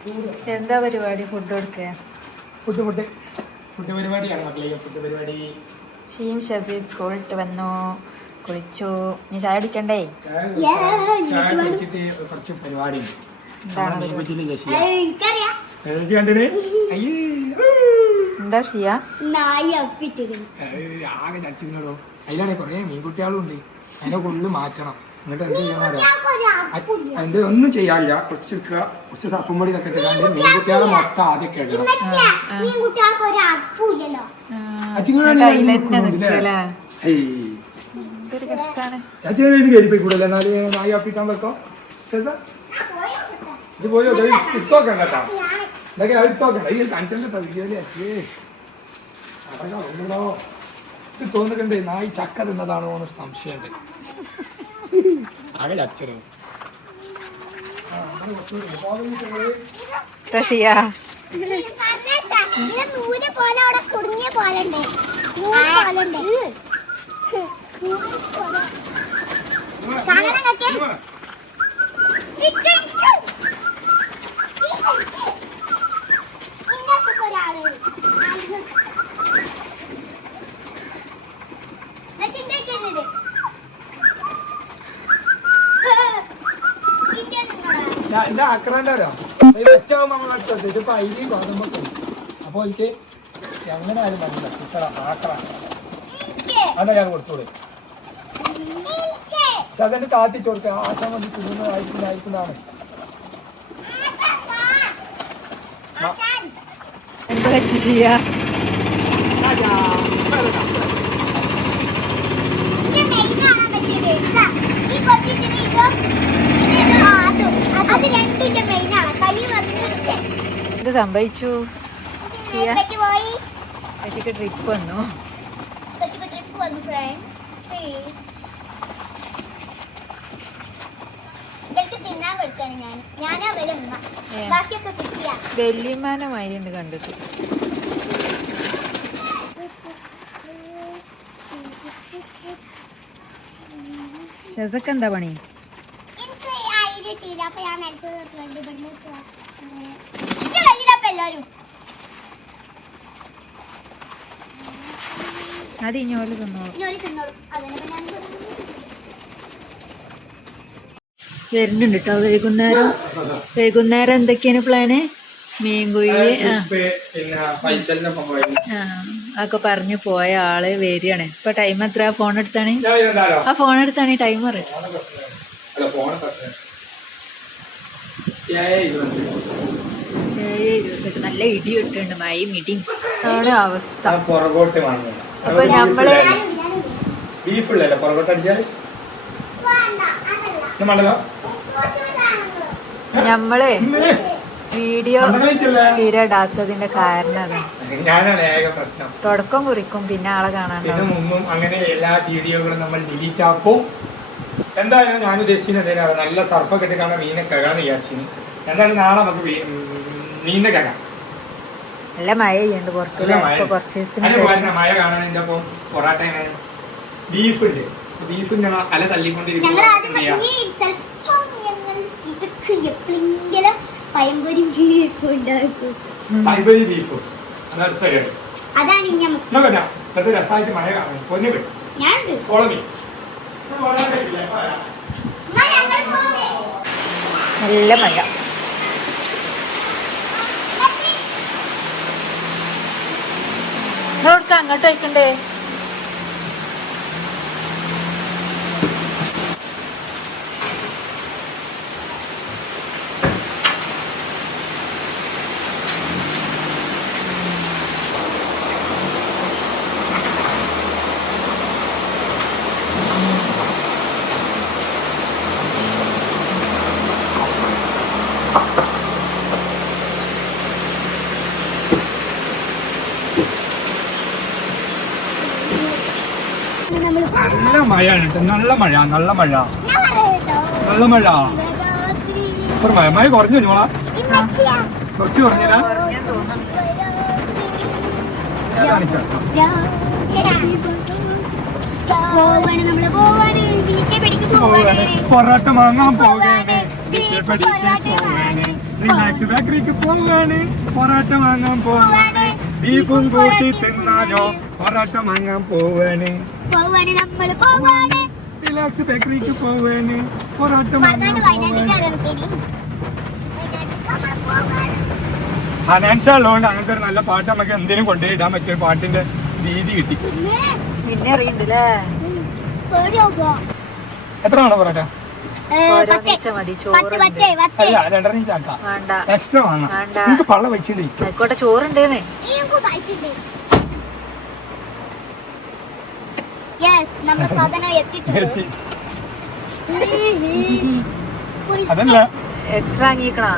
എന്താ പരിപാടി ഫുഡ് കൊടുക്കുക ഫുഡ് ഫുഡ് ഫുഡ് പരിപാടിയാണ് മക്കളെ. ഫുഡ് പരിപാടി. ഷീം ഷസീദ് സ്കൂൾ വന്നു. കുളിച്ചു. നീ ചായ കുടിക്കണ്ടേ? ചായ കുടിച്ചിട്ട് കുറച്ച് പരിപാടി എന്താ ഏയ്, ആകെ ചടിച്ചിങ്ങടോ അതിലാണെ കൊറേ മീൻകുട്ടികളും ഉണ്ട് അതിനെ കൂടുതൽ മാറ്റണം. എന്നിട്ട് എന്ത് ചെയ്യാൻ അതിന്റെ ഒന്നും ചെയ്യാനില്ല. കുറച്ച് നിൽക്കുക കുറച്ച് സപ്പും പൊടി ഒക്കെ ഇട്ടിട്ട് മീൻകുട്ടികളെ മൊത്തം ആദ്യം കേട്ടോ നീ കുട്ടികൾക്ക് ഒരു അർപ്പമില്ലല്ലോ അച്ഛങ്ങളാണ് എന്നിട്ട് അതിൽ തന്നെ നിൽക്കുന്നത് നിൽക്കല ഏയ് എന്തൊരു കഷ്ടാണ്. അച്ഛൻ ഇത് കയറി പോയി കൂടല്ലേ? എന്നാൽ നായി അപ്പിക്കാൻ വെക്കോ. ശേഷം ഇത് പോയോ ഇട്ടോക്കണ്ട കേട്ടോ. ഇതൊക്കെ എടുത്തോക്കണ്ട ഈ കണിച്ചന്റെ തവിക്കല്ലേ അച്ഛേ ഉണ്ടല്ലോ. ഇത് തോന്നുന്നുണ്ട് നായി ചക്ക തിന്നതാണോ എന്നൊരു സംശയമുണ്ട്. ആകെ ചച്ചടോ എന്താ ഷിയ ഇത് നൂൽ പോലെ അടുത്തോട്ട് ഇതിപ്പോ അയിലും ഗോതമ്പൊക്കെ അപ്പൊ എനിക്ക് എങ്ങനെ ആരും കുക്കറ ആക്ര ഇക്ക്. അതാ ഞാൻ കൊടുത്തോളൂ. പക്ഷെ അതെന്നെ താത്തിച്ചു കൊടുക്കുക ആശാ മതി തിന്നുന്നതായിരിക്കും ആയിരിക്കുന്നതാണ് ആശാൻ. വാ. ആശാൻ. എന്താ പറ്റി ഷിയ ഇതിന്റെ main കാണാൻ പറ്റിയത് ഇതാ. ഈ കൊച്ചിന് ഇതും പിന്നെ ഇത് അതും. അത് രണ്ടും ഇതിന്റെ main ആണ്. കൈ വന്നിട്ട് എന്ത് സംഭവിച്ചു ഷിയ പറ്റി പോയി പക്ഷിക്ക് ട്രിപ്പ് വന്നു കൊച്ചിക്ക് ട്രിപ്പ് വന്നു ഫ്രണ്ട് ഇവർക്ക് തിന്നാൻ കൊടുക്കാണ് ഞാൻ ഞാനാ ഉമ്മ. ഏ. ബാക്കിയൊക്കെ കിട്ടിയ വല്യമ്മാനെ മാതിരിയുണ്ട് കണ്ടിട്ട്. ശസക്കെന്താ പണി? എനിക്ക് ഐഡിയ കിട്ടിയില്ല അപ്പൊ ഞാൻ നിലത്ത് ഇവിടുന്ന് എല്ലാരും. അത് ഇഞ്ഞോൽ തിന്നോളൂ. വരുന്നുണ്ട് കേട്ടോ വൈകുന്നേരം. വൈകുന്നേരം എന്തൊക്കെയാണ് പ്ലാന് മീൻകുഴി ആ. ഒക്കെ പറഞ്ഞു പോയ ആൾ വരികയാണ്. ഇപ്പൊ ടൈം എത്ര ഫോൺ എടുത്താണ്? ആ ഫോൺ എടുത്താണ് ടൈമർ അല്ല ഫോൺ ഏയ് ഇരുപത്തി ഇരുപത്തെട്ട് നല്ല ഇടി കിട്ടുന്നുണ്ട് മഴയും ഇടിയും. അതാണ് അവസ്ഥ. അപ്പൊ നമ്മൾ ബീഫ് ഉള്ളല്ലോ പുറകോട്ട് അടിച്ചാൽ നമ്മൾ വീഡിയോ ഇടാത്തതിന്റെ കാരണം അതാണ് ഞാനാണ് ഏക പ്രശ്നം. തുടക്കം കുറിക്കും പിന്നെ ആളെ മുമ്പും അങ്ങനെ എല്ലാ വീഡിയോകളും നമ്മൾ ഡിലീറ്റ് ആക്കും. എന്തായാലും ഞാൻ ഉദ്ദേശിക്കുന്നത് നല്ല സർഫൊക്കെ ഇട്ട് കാണാൻ മീനെ കഴുകാന്ന് വിചാരിച്ചിന്. എന്തായാലും നാളെ നമുക്ക് ഉം, നല്ല മഴ. ചെയ്യുന്നുണ്ട് പുറത്ത് കുറച്ച് ദിവസത്തിന് മഴ കാണാൻ എന്റെ ഒപ്പം പൊറാട്ട ബീഫ് ഉണ്ട് ബീഫ് ഞങ്ങൾ അല പയമ്പൊരി ബീഫ് ഉണ്ടാക്കും. ബീഫ്. പരിപാടി. അതാണ് രസമായിട്ട് മഴ കാണാൻ പൊന്നു കിട്ടും നല്ല മഴ. നോക്ക അങ്ങോട്ട് വയ്ക്കണ്ടേ നമ്മൾ നല്ല മഴയാണ് നല്ല മഴ നല്ല മഴ. നല്ല മഴ. ഇപ്പൊ മഴ മഴ കുറഞ്ഞു മോളാ കുറച്ച് കുറഞ്ഞില്ല പൊറോട്ട വാങ്ങാൻ പോകാണ് റിലാക്സ് ബേക്കറിക്ക് പോവാണ്. പൊറോട്ട വാങ്ങാൻ പോവാണ്. ബീഫും കൂട്ടി തിന്നാലോ. പൊറാട്ട വാങ്ങാൻ പോവാണ്. പോവാണ് നമ്മൾ പോവാണ്. റിലാക്സ് ബേക്കറിക്ക് പോവാണ്. പൊറാട്ട വാങ്ങാൻ ഫൈനാൻസ് ഉള്ളതുകൊണ്ട് അങ്ങനത്തെ ഒരു നല്ല പാട്ട് നമുക്ക് എന്തിനും കൊണ്ടുപോയിടാൻ പറ്റിയ പാട്ടിന്റെ രീതി കിട്ടി. പിന്നെ? നിന്നെ അറിയണ്ടല്ലേ? എത്ര വേണം പൊറാട്ട? എക്സ്ട്രാ വാങ്ങാം പള്ള വെച്ചിട്ടുണ്ട് ചോറുണ്ടേന്ന് നമ്മുടെ സാധനം എത്തിയിട്ടുണ്ട് അതല്ല. എക്സ്ട്രാ വാങ്ങിക്കണോ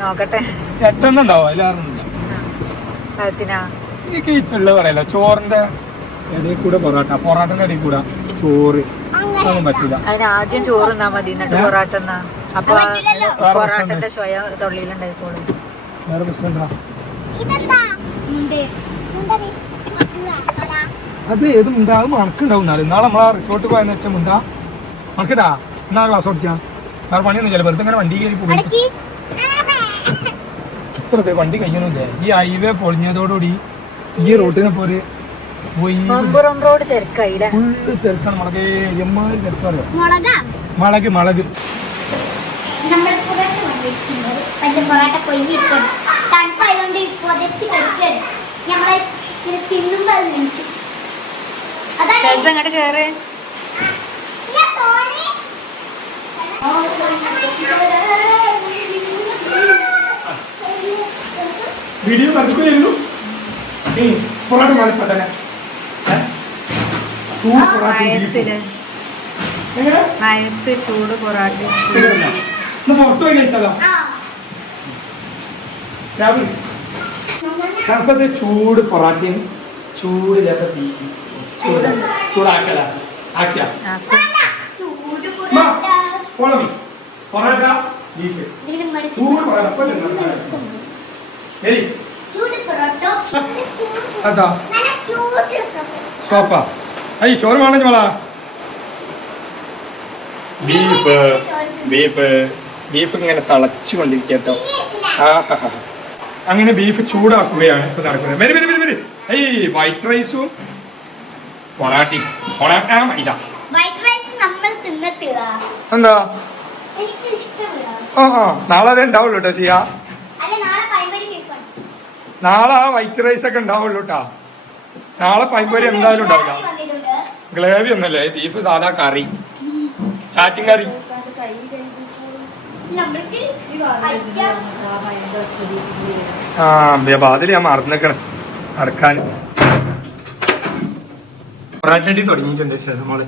നോക്കട്ടെ. എട്ടെണ്ണം ഉണ്ടാവും അതിലാറൊന്നുമില്ല അതിനാ? എനിക്ക് ഈ ചുള്ള പറയല്ല ചോറിന്റെ ഇടയിൽ കൂടെ പൊറോട്ട പൊറോട്ടന്റെ ഇടയിൽ കൂടെ ചോറ്. ഒന്നും പറ്റില്ല അതിന് ആദ്യം ചോറ് മതി എന്നിട്ട് പൊറോട്ട അപ്പൊ. വേറെ പൊറാട്ടന്റെ സ്വയ തൊള്ളിയിലുണ്ടായിക്കോളും. വേറെ പ്രശ്നം എന്താ അത് ഏത് മുണ്ടാവും മണക്കുണ്ടാവും നാളെ നാളെ നമ്മളാ റിസോർട്ട് പോയെന്ന് വെച്ചാൽ മുണ്ടാ. മണക്കട്ടാ എന്നാ ക്ലാസ് ഓടിക്കാം വേറെ പണിയൊന്നും ചില വെറുതെ ഇങ്ങനെ വണ്ടി കയറി പോകും ഇത്ര വണ്ടി കഴിയണില്ലേ ഈ ഹൈവേ പൊളിഞ്ഞതോടുകൂടി ഈ റോട്ടിനെ പോലെ മമ്പുറം റോഡ് ഫുള്ള് തിരക്കാണ്. മുളകേ എമ്മാതിരി മുളകാ? പക്ഷെ പൊറോട്ട കൊയ്യിരിക്കണം തണുപ്പായതുകൊണ്ട് പൊതച്ച് തിന്നുമ്പോ അത് അതാണ് ചെലപ്പോ അങ്ങോട്ട് കേറ്. വീഡിയോ കണ്ടിട്ടില്ലല്ലോ? പൊറോട്ട എങ്ങനെ? മയത്ത് ചൂട് പൊറാട്ട ഒന്ന് പുറത്തു പോയി കഴിച്ചാലോ? രാവിലെ. നമുക്കത് ചൂട് പൊറാട്ടയും ചൂട് ചപ്പാത്തി ചൂട്. ചൂടാക്കല. ആക്കിയ. ചൂട്. കോളമി. പൊറോട്ട ബീഫ്. പൊറോട്ട സോപ്പ അയ്യ ചോറ് വേണം ചോളാ ബീഫ്. ബീഫ്. ബീഫ് ഇങ്ങനെ തിളച്ചു കൊണ്ടിരിക്കട്ടോ അങ്ങനെ ബീഫ് ചൂടാക്കുകയാണ് ഇപ്പൊ നടക്കുന്നത്. വരി വരി വരി വരി. വൈറ്റ് റൈസും പൊറാട്ടി പൊറാട്ട ഇതാ. വൈറ്റ് റൈസ് നമ്മൾ തിന്നിട്ടില്ല എന്താ? എനിക്ക് ഇഷ്ടമില്ല ആ ആ നാളെ അതേ ഉണ്ടാവുള്ളൂ കേട്ടോ സിയ അല്ല നാളെ പൈമ്പരി ബീഫാണ് നാളെ ആ വൈറ്റ് റൈസ് ഒക്കെ ഉണ്ടാവുള്ളൂ കേട്ടാ നാളെ പൈമ്പൊരി എന്തായാലും ഉണ്ടാവില്ല. ഗ്ലേവി ഗ്രേവി ഒന്നല്ലേ ബീഫ് സാധാ കറി. ചാറ്റും കറി. ആ അതിൽ ഞാൻ മറന്നേക്കണ് അടക്കാൻ പൊറാട്ടടി തുടങ്ങിയിട്ടുണ്ട് ശേഷം മോൾ.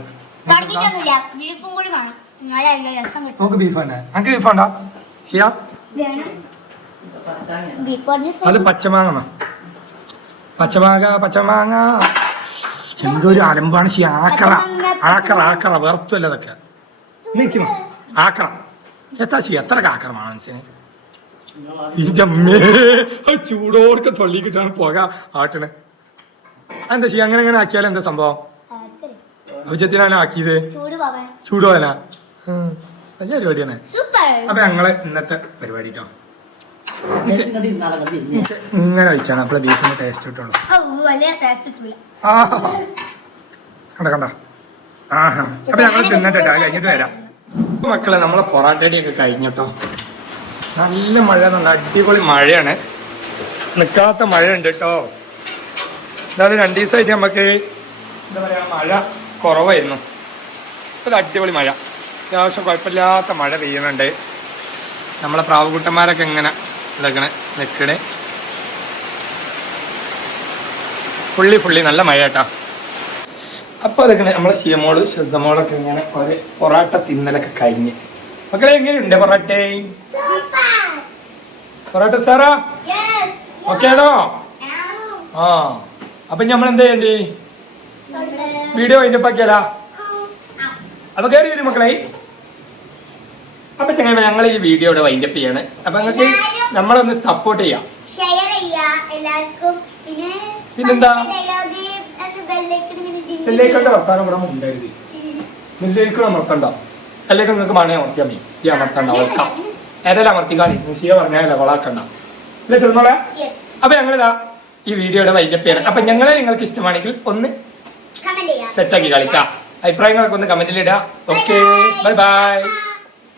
തുടങ്ങിയിട്ടൊന്നുമില്ല. ബീഫും കൂടി വേണം. എന്നാലേ അതിന്റെ രസം കിട്ടും. നമുക്ക് ബീഫ് തന്നെ നമുക്ക് ബീഫ് വേണ്ട? ചെയ്യാ വേണം. ബീഫ് പറഞ്ഞ അത് പച്ചമാങ്ങ പച്ചമാങ്ങ പച്ചമാങ്ങ. എന്തൊരു അലമ്പാണ് ശരി ആക്കറ. ആക്കറ ആക്കറ. വെറുത്തല്ല അതൊക്കെ. നിൽക്കുന്നു ആക്കറ. എത്താ ശരി എത്ര ആക്രമാണ് മനസ്സിന് അത് ചൂടോടൊക്കെ തൊള്ളി കിട്ടാണ് പുക ആട്ടണ്. എന്താ ചെയ്യാ അങ്ങനെ അങ്ങനെ ആക്കിയാൽ എന്താ സംഭവം? അഭിജത്തിനാണ് ആക്കിയത് ചൂട് പോവാൻ ചൂട് പോകാനാ വലിയ പരിപാടിയാണ്. സൂപ്പർ. അപ്പൊ ഞങ്ങളെ ഇന്നത്തെ പരിപാടി കേട്ടോ ഇങ്ങനെ വെച്ചാണ് അപ്പോഴേ ബീഫിന്റെ ടേസ്റ്റ് കിട്ടുള്ളൂ. ഓ വലിയ ടേസ്റ്റ് കിട്ടില്ല കണ്ട കണ്ട. ആഹാ. അപ്പൊ ഞങ്ങൾ തിന്നട്ടെ കഴിഞ്ഞിട്ട് വരാം. മക്കളെ നമ്മളെ പൊറാട്ടടിയൊക്കെ കഴിഞ്ഞിട്ടോ. നല്ല മഴ നല്ല അടിപൊളി മഴയാണ്. നിക്കാത്ത മഴ ഉണ്ട് കേട്ടോ. എന്തായാലും രണ്ടു ദിവസമായിട്ട് നമുക്ക് എന്താ പറയാ മഴ കുറവായിരുന്നു. ഇപ്പൊ അടിപൊളി മഴ. അത്യാവശ്യം കുഴപ്പമില്ലാത്ത മഴ പെയ്യുന്നുണ്ട്. നമ്മളെ പ്രാവുകുട്ടന്മാരൊക്കെ എങ്ങനെ ഇതാക്കണേ നിൽക്കണേ? ഫുള്ളി ഫുള്ളി നല്ല മഴ കേട്ടാ. അപ്പൊ അതൊക്കെ നമ്മളെ ശിയമോൾ ശ്രദ്ധമോളൊക്കെ ഇങ്ങനെ ഒരു പൊറാട്ട തിന്നലൊക്കെ കഴിഞ്ഞ്. മക്കളെ എങ്ങനെയുണ്ട് പൊറാട്ടേ? പൊറാട്ട സാറാ ഓക്കെ ആണോ ആ. അപ്പൊ നമ്മൾ എന്താ ചെയ്യണ്ടേ? വീഡിയോ അതിന്റെ പക്കിയല്ല അപ്പൊ കയറി വരും മക്കളെ. അപ്പൊ ചങ്ങനെ ഞങ്ങൾ ഈ വീഡിയോ ഇവിടെ വൈൻഡപ്പ് ചെയ്യാണ്. അപ്പൊ നിങ്ങൾക്ക് നമ്മളൊന്ന് സപ്പോർട്ട് ചെയ്യാം. പിന്നെന്താ? നെല്ലേക്കണ്ട വർത്താനം ഇവിടെ ഉണ്ടായിരുന്നു നെല്ലേക്ക് അമർത്തണ്ട. അല്ലെങ്കിൽ നിങ്ങൾക്ക് മണേ അമർത്തിയാൽ മതി. ഈ അമർത്തണ്ട വെക്കാം ഏതായാലും അമർത്തിക്കാളി. മുസിയ പറഞ്ഞാൽ കൊളാക്കണ്ട. അല്ലേ ചെന്നോളെ അപ്പൊ ഞങ്ങളിതാ ഈ വീഡിയോയുടെ വൈൻഡപ്പ് ചെയ്യണം. അപ്പൊ ഞങ്ങളെ നിങ്ങൾക്ക് ഇഷ്ടമാണെങ്കിൽ ഒന്ന് സെറ്റാക്കി കളിക്കാം. അഭിപ്രായങ്ങളൊക്കെ ഒന്ന് കമന്റിൽ ഇടാം ഓക്കെ ബൈ ബൈ